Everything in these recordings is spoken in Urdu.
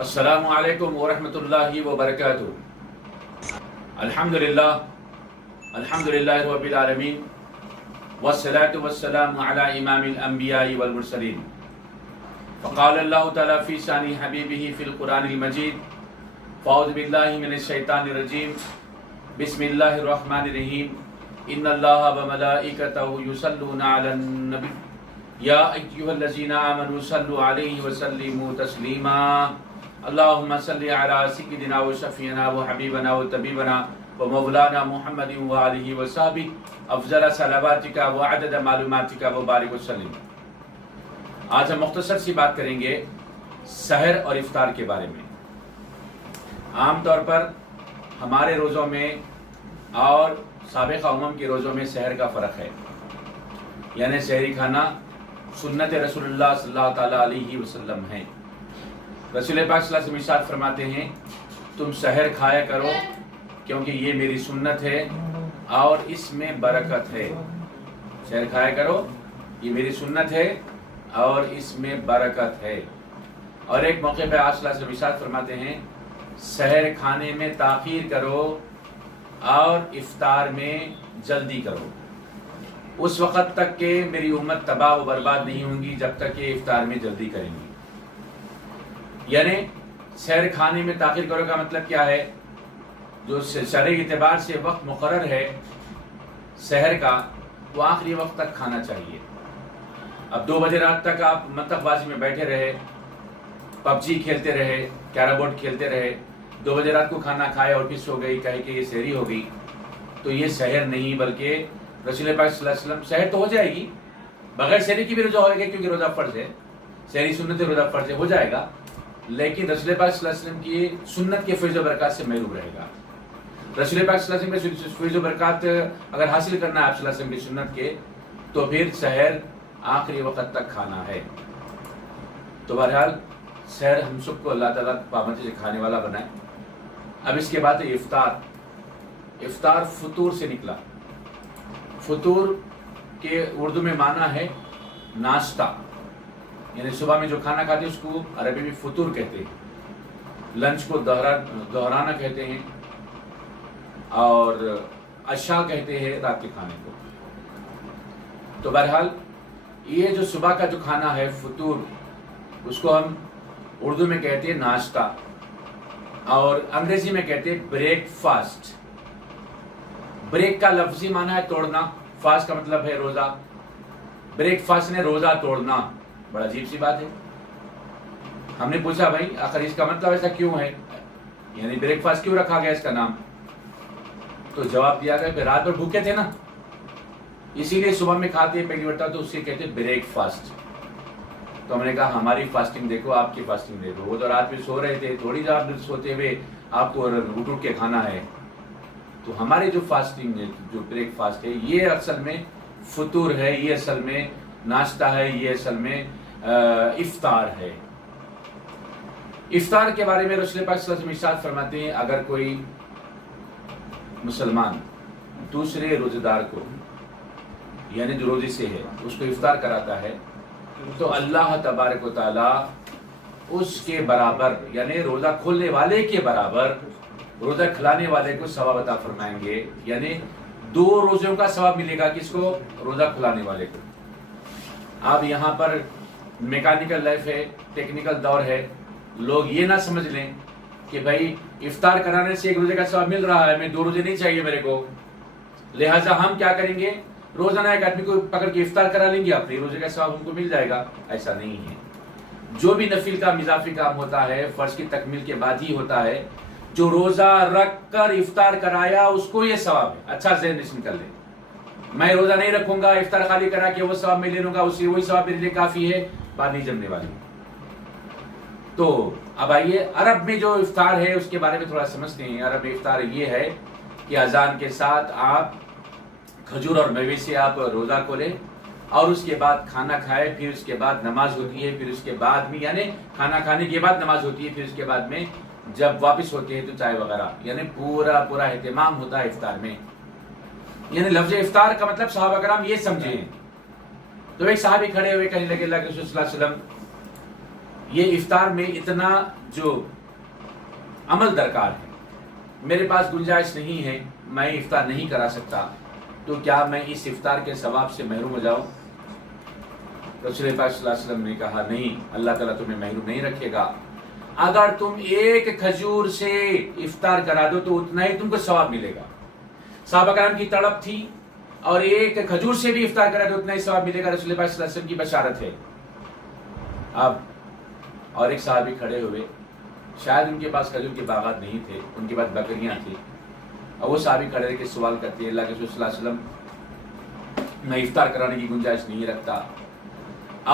السلام علیکم ورحمۃ اللہ وبرکاتہ۔ الحمدللہ رب العالمین والصلاة والسلام علی امام الانبیاء والمرسلین۔ فقال اللہ تعالی فی شان حبیبہ فی القرآن المجید، فاعوذ باللہ من الشیطان الرجیم، بسم اللہ الرحمن الرحیم، ان اللہ وملائکتہ یصلون علی النبی یا ایھا الذین آمنوا صلوا علیہ وسلموا تسلیما۔ اللہم صلی علی سیدنا و شفیعنا و حبیبنا و طبیبنا و مولانا محمد و آلہ و صحبہ افضل صلواتک و عدد معلوماتک و بارک وسلم۔ آج ہم مختصر سی بات کریں گے سحر اور افطار کے بارے میں۔ عام طور پر ہمارے روزوں میں اور سابقہ امم کے روزوں میں سحر کا فرق ہے، یعنی سحری کھانا سنت رسول اللہ صلی اللہ تعالیٰ علیہ وسلم ہے۔ رسول پاک صلی اللہ علیہ وسلم ارشاد فرماتے ہیں، تم سحر کھایا کرو کیونکہ یہ میری سنت ہے اور اس میں برکت ہے۔ سحر کھایا کرو، یہ میری سنت ہے اور اس میں برکت ہے۔ اور ایک موقع پہ آپ صلی اللہ علیہ وسلم ارشاد فرماتے ہیں، سحر کھانے میں تاخیر کرو اور افطار میں جلدی کرو، اس وقت تک کہ میری امت تباہ و برباد نہیں ہوں گی جب تک کہ افطار میں جلدی کریں گی۔ یعنی سحر کھانے میں تاخیر کرو کا مطلب کیا ہے؟ جو شرعی اعتبار سے وقت مقرر ہے سحر کا، وہ آخری وقت تک کھانا چاہیے۔ اب 2 بجے رات تک آپ منطق بازی میں بیٹھے رہے، پب جی کھیلتے رہے، کیرم بورڈ کھیلتے رہے، 2 بجے رات کو کھانا کھائے اور پھر سو گئی، کہے کہ یہ سحری ہو گئی، تو یہ سحر نہیں، بلکہ رسول پاک صلی اللہ علیہ وسلم سحر تو ہو جائے گی، بغیر سحری کی بھی روزہ ہوئے گا کیونکہ روزہ فرض ہے، سحری سنت روزہ فرض ہے، ہو جائے گا، لیکن رسول پاک صلی اللہ علیہ وسلم کی سنت کے فیض و برکات سے محروم رہے گا۔ رسول پاک صلی اللہ علیہ وسلم کے فیض و برکات اگر حاصل کرنا ہے آپ صلی اللہ علیہ وسلم کی سنت کے، تو پھر سحر آخری وقت تک کھانا ہے۔ تو بہرحال سحر ہم سب کو اللہ تعالیٰ پابندی سے کھانے والا بنائے۔ اب اس کے بعد افطار۔ افطار فطور سے نکلا۔ فطور کے اردو میں معنی ہے ناشتہ، یعنی صبح میں جو کھانا کھاتے ہیں اس کو عربی میں فطور کہتے ہیں، لنچ کو دہرانا کہتے ہیں، اور عشاء کہتے ہیں رات کے کھانے کو۔ تو بہرحال یہ جو صبح کا جو کھانا ہے فطور، اس کو ہم اردو میں کہتے ہیں ناشتہ، اور انگریزی میں کہتے ہیں بریک فاسٹ۔ بریک کا لفظی معنی ہے توڑنا، فاسٹ کا مطلب ہے روزہ، بریک فاسٹ نے روزہ توڑنا۔ بڑا عجیب سی بات ہے۔ ہم نے پوچھا بھائی آخر اس کا مطلب ایسا کیوں ہے، یعنی بریک فاسٹ کیوں رکھا گیا اس کا نام؟ تو جواب دیا گیا کہ رات بھر بھوکے تھے نا، اسی لیے صبح میں کھاتے پہلی مرتبہ تو اسے کہتے بریک فاسٹ۔ تو ہم نے کہا ہماری فاسٹنگ دیکھو، آپ کی فاسٹنگ دیکھو، وہ تو رات میں سو رہے تھے، تھوڑی دیر آپ سوتے ہوئے آپ کو اٹھ کے کھانا ہے۔ تو ہماری جو فاسٹنگ ہے، جو بریک فاسٹ ہے، یہ اصل میں فطور ہے، یہ اصل میں ناشتہ ہے، یہ اصل میں افطار ہے۔ افطار کے بارے میں رسول پاک صلی اللہ علیہ وسلم ارشاد فرماتے ہیں، اگر کوئی مسلمان دوسرے روزے دار کو، یعنی جو روزے سے ہے، اس کو افطار کراتا ہے تو اللہ تبارک و تعالی اس کے برابر، یعنی روزہ کھولنے والے کے برابر روزہ کھلانے والے کو ثواب عطا فرمائیں گے، یعنی 2 روزوں کا ثواب ملے گا کس کو؟ روزہ کھلانے والے کو۔ اب یہاں پر میکینیکل لائف ہے، ٹیکنیکل دور ہے، لوگ یہ نہ سمجھ لیں کہ بھائی افطار کرانے سے 1 روزے کا ثواب مل رہا ہے، میں 2 روزے نہیں چاہیے میرے کو، لہٰذا ہم کیا کریں گے، روزانہ ایک آدمی کو پکڑ کے افطار کرا لیں گے، اپنے روزے کا ثواب ہم کو مل جائے گا۔ ایسا نہیں ہے۔ جو بھی نفل کا اضافی کام ہوتا ہے فرض کی تکمیل کے بعد ہی ہوتا ہے۔ جو روزہ رکھ کر افطار کرایا اس کو یہ ثواب ہے۔ اچھا ذہن نشین کر لیں، میں روزہ نہیں رکھوں گا، افطار خالی کرا کے وہ ثواب میں لے لوں گا، اسی وہی ثواب میرے لیے کافی ہے، بات نہیں جمنے والی۔ تو اب آئیے عرب میں جو افطار ہے اس کے بارے میں تھوڑا سمجھتے ہیں۔ عرب میں افطار یہ ہے کہ اذان کے ساتھ آپ کھجور اور میوے سے آپ روزہ کھولیں، اور اس کے بعد کھانا کھائے، پھر اس کے بعد نماز ہوتی ہے، پھر اس کے بعد میں، یعنی کھانا کھانے کے بعد نماز ہوتی ہے، پھر اس کے بعد میں جب واپس ہوتے ہیں تو چائے وغیرہ، یعنی پورا اہتمام ہوتا ہے افطار میں۔ یعنی لفظ افطار کا مطلب صحابہ کرام یہ سمجھے ہیں۔ تو ایک صحابی کھڑے ہوئے کہنے لگے، اللہ کے رسول صلی اللہ علیہ وسلم یہ افطار میں اتنا جو عمل درکار ہے، میرے پاس گنجائش نہیں ہے، میں افطار نہیں کرا سکتا، تو کیا میں اس افطار کے ثواب سے محروم ہو جاؤں؟ رسول پاک صلی اللہ علیہ وسلم نے کہا نہیں، اللہ تعالیٰ تمہیں محروم نہیں رکھے گا۔ اگر تم ایک کھجور سے افطار کرا دو تو اتنا ہی تم کو ثواب ملے گا۔ صحابہ کرام کی تڑپ تھی، اور ایک کھجور سے بھی افطار کرا تو اتنا ہی ثواب ملے گا، رسول پاک صلی اللہ علیہ وسلم کی بشارت ہے۔ اب اور ایک صحابی کھڑے ہوئے، شاید ان کے پاس کھجور کے باغات نہیں تھے، ان کے پاس بکریاں تھیں، اور وہ صحابی کھڑے رہ کے سوال کرتے ہیں، اللہ کے رسول صلی اللہ علیہ وسلم میں افطار کرانے کی گنجائش نہیں رکھتا،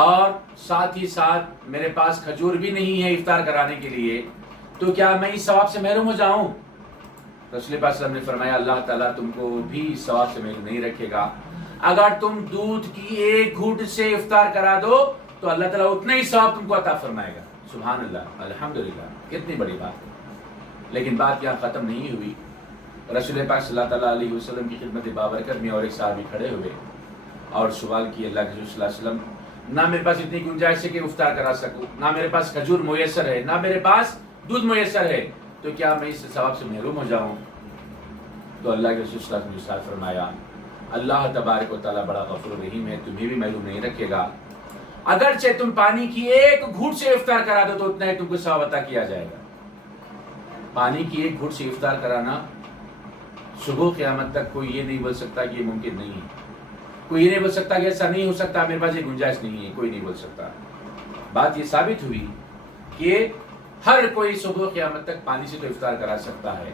اور ساتھ ہی ساتھ میرے پاس کھجور بھی نہیں ہے افطار کرانے کے لیے، تو کیا میں اس ثواب سے محروم ہو جاؤں؟ رسول پاک صلی اللہ علیہ وسلم نے فرمایا اللہ تعالیٰ تم کو بھی اس ثواب سے محروم نہیں رکھے گا۔ اگر تم دودھ کی ایک گھونٹ سے افطار کرا دو تو اللہ تعالیٰ اتنا ہی ثواب تم کو عطا فرمائے گا۔ سبحان اللہ، الحمدللہ، کتنی بڑی بات ہے۔ لیکن بات یہاں ختم نہیں ہوئی، رسول پاک صلی اللہ تعالیٰ علیہ وسلم کی خدمت بابرکت میں اور ایک صحابی کھڑے ہوئے اور سوال کیے، اللہ کے رسول صلی اللہ علیہ وسلم نہ میرے پاس اتنی گنجائش ہے کہ افطار کرا سکوں، نہ میرے پاس کھجور میسر ہے، نہ میرے پاس دودھ میسر ہے، تو کیا میں اس ثواب سے محروم ہو جاؤں؟ تو اللہ کے رسول صلی اللہ علیہ وسلم نے فرمایا اللہ تبارک و تعالیٰ بڑا غفور رحیم ہے، تمہیں بھی محروم نہیں رکھے گا۔ اگرچہ تم پانی کی ایک گھونٹ سے افطار کرا دو تو اتنا ہی تم کو ثواب عطا کیا جائے گا۔ پانی کی ایک گھونٹ سے افطار کرانا، صبح قیامت تک کوئی یہ نہیں بول سکتا کہ یہ ممکن نہیں ہے، کوئی یہ نہیں بول سکتا کہ ایسا نہیں ہو سکتا، میرے پاس یہ گنجائش نہیں ہے، کوئی نہیں بول سکتا۔ بات یہ ثابت ہوئی کہ ہر کوئی صبح قیامت تک پانی سے تو افطار کرا سکتا ہے،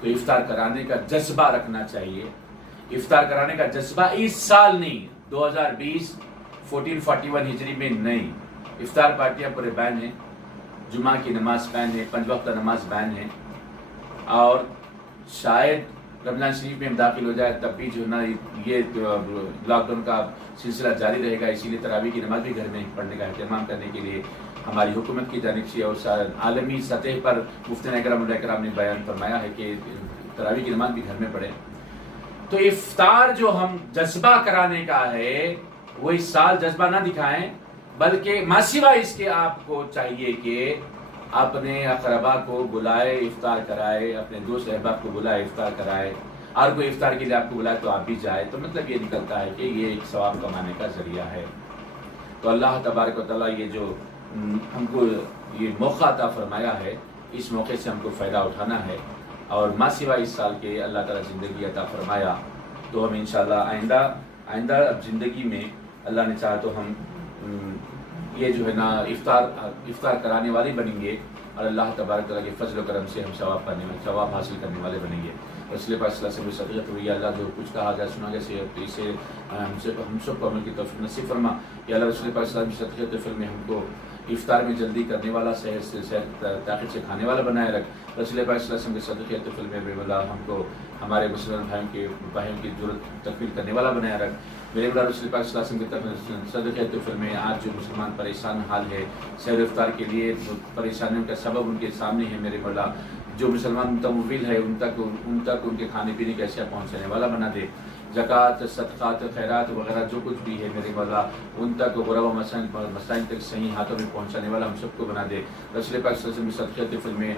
تو افطار کرانے کا جذبہ رکھنا چاہیے۔ افطار کرانے کا جذبہ اس سال نہیں، 2020 1441 ہجری میں نہیں، افطار پارٹیاں پورے بین ہیں، جمعہ کی نماز بین ہے، 5 وقت نماز بین ہے، اور شاید رمضان شریف میں ہم داخل ہو جائے تب بھی جو نا یہ لاک ڈاؤن کا سلسلہ جاری رہے گا، اسی لیے تراویح کی نماز بھی گھر میں پڑھنے کا اہتمام کرنے کے لیے ہماری حکومت کی جانب سے اور عالمی سطح پر مفتیان اکرام علیہ کرام نے بیان فرمایا ہے کہ تراویح کی نماز بھی گھر میں پڑھیں۔ تو افطار جو ہم جذبہ کرانے کا ہے وہ اس سال جذبہ نہ دکھائیں، بلکہ ماسوا اس کے آپ کو چاہیے کہ اپنے اقربا کو بلائے افطار کرائے، اپنے دوست احباب کو بلائے افطار کرائے، اور کوئی افطار کے لیے آپ کو بلائے تو آپ بھی جائے، تو مطلب یہ نکلتا ہے کہ یہ ایک ثواب کمانے کا ذریعہ ہے۔ تو اللہ تبارک و تعالیٰ یہ جو ہم کو یہ موقع عطا فرمایا ہے، اس موقع سے ہم کو فائدہ اٹھانا ہے، اور ما سوا اس سال کے اللہ تعالیٰ زندگی عطا فرمایا تو ہم انشاءاللہ آئندہ اب زندگی میں اللہ نے چاہا تو ہم یہ جو ہے نا افطار کرانے والے بنیں گے، اور اللہ تبارک تعالیٰ کے فضل و کرم سے ہم ثواب حاصل کرنے والے بنیں گے۔ رسول پاک صلی اللہ علیہ وسلم صدقت ہوئی، اللہ جو کچھ کہا گیا سنا گیا اسے ہم سب کو عمل کی توفیق نصیب فرما۔ یا اللہ رسول پاک صلی اللہ علیہ وسلم صدقت فل میں ہم کو افطار میں جلدی کرنے والا، صحت طاقت سے کھانے والا بنائے رکھ۔ رسول پاک صلی اللہ علیہ وسلم کے صدقت فل میں اللہ ہم کو ہمارے مسلمان بھائیوں کی ضرورت تکمیل کرنے والا بنائے رکھ۔ میرے بڑا رسول پاک صلی اللہ علیہ وسلم کے صدقۃ فل میں آج جو مسلمان پریشان حال ہے، سحر افطار کے لیے پریشانیوں کا سبب ان کے سامنے ہے، میرے مولا جو مسلمان متمول ہے ان تک ان کے کھانے پینے کا اشیاء پہنچانے والا بنا دے۔ زکوٰۃ، صدقات، خیرات وغیرہ جو کچھ بھی ہے میرے مولا ان تک غربا مسائل تک صحیح ہاتھوں میں پہنچانے والا ہم سب کو بنا دے۔ رسول پاک صلی اللہ علیہ وسلم صدقۃ فل میں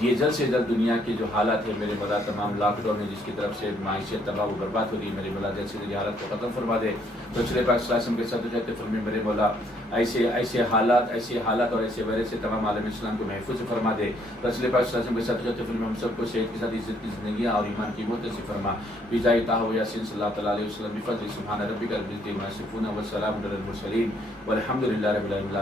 یہ جلد سے جلد دنیا کے جو حالات ہے میرے مولا، تمام لاک ڈاؤن ہے جس کی طرف سے معیشت تباہ و برباد ہو رہی ہے، میرے مولا جلد سے جلد حالات کو ختم فرما دے۔ رسول پاک صلی اللہ علیہ وسلم کے صدقۃ فل میں میرے مولا ایسے حالات اور ایسے ویرس سے تمام عالم اسلام کو محفوظ فرما دے۔ رسول پاک صلی اللہ علیہ وسلم کے صدقۃ فل میں ہم سب کو صحت کے ساتھ عزت کی زندگیاں اور ایمان کی بہت سے فرما۔ بجائے طہ و یاسین صلی اللہ تعالیٰ علیہ وسلم بفضل سبحان ربک رب العزۃ عما یصفون وسلام علی المرسلین والحمد للہ رب العالمین۔